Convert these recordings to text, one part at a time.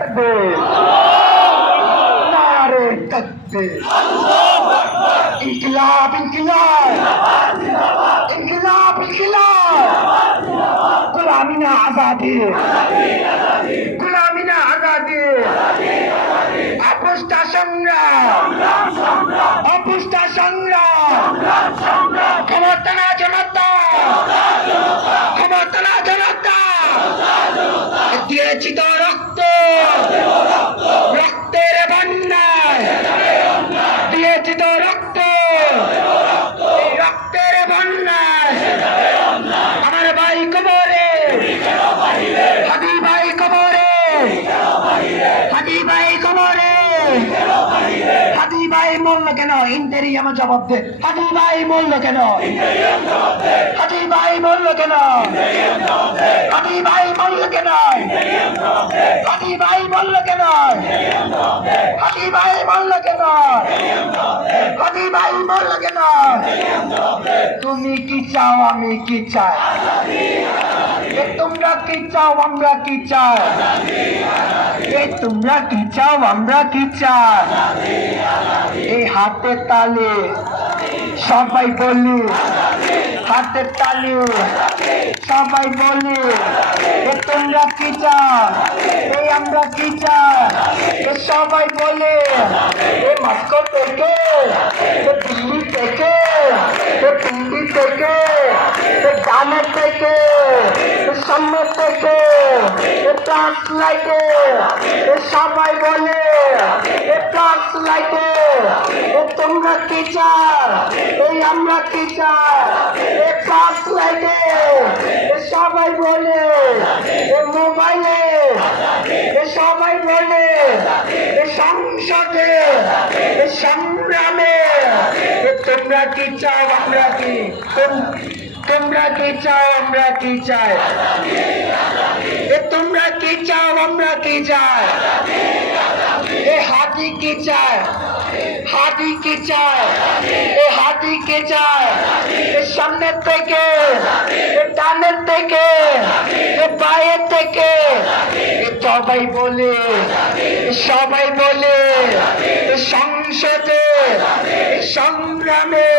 তাকবীর নারে তাকবীর ইনকিলাব ইনকিলাব ইনকিলাব ইনকিলাব গোলামি না আজাদি গোলামি না আজাদি অপুষ্টা সংগ্রাম অপুষ্টা সংগ্রাম ক্ষমতা না জনতা ক্ষমতা না জনতা দিয়েছি তো রক্ত রক্তের বন্যায় দিয়েছি তো রক্ত রক্তের বন্যায় আমার ভাই কবরে হাদি ভাই কবরে হাদি ভাই কবরে হাদি ভাই মরল কেন ইন্টেরিয়াম জবাব দে হাদি ভাই মরল কেন হাদি ভাই মরল কেন হাদি ভাই মরল কেন হাদি ভাই মরল কেন হাদি ভাই মরল কেন হাদি ভাই মরল কেন তুমি কি চাও আমি কি চাই তোমরা কি চাও আমরা কি চাই তোমরা কি চাও আমরা কি চাই এই হাতে তালে সবাই বলি হাতে তালে সবাই বলি তোমরা কি চাও এই আমরা কি চাই সবাই বলে মস্কো থেকে দিল্লি থেকে দিল্লি থেকে ডানের থেকে সামনে থেকে টর্চ লাইটে সবাই বলে টর্চ লাইটে তোমরা কি চাও এই আমরা কি চাই টর্চ লাইটে সবাই বলে মোবাইলে সবাই বলে সংসদে সংগ্রামে তোমরা কি চাও আমরা কি তোমরা কি চাও আমরা কি চাই তোমরা কি চাও আমরা কি চাই এ হাতি কি চায় হাতি কি চায় এ হাতি কি চায় সামনের থেকে ডানের থেকে পায়ের থেকে সবাই বলে সংসদে সংগ্রামে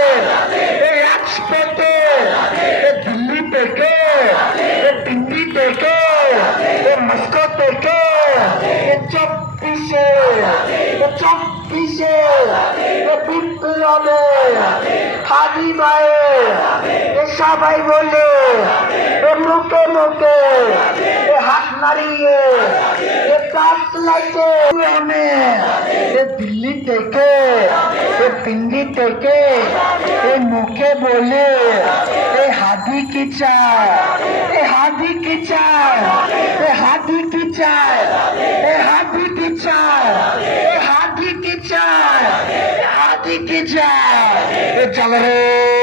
রাজপথে দিল্লি থেকে দিল্লি থেকে মস্কো থেকে চব্বিশে বিপ্লবে হাদি ভাই সবাই বলে মুখে মুখে হাত নাড়িয়ে দিল্লি থেকে দিল্লি থেকে মুখে বলে হাদি কি চায় হাদি কি চায় হাদি কি চায় হাদি কি চায় হাদি কি চায় হাদি কি চায় চল রে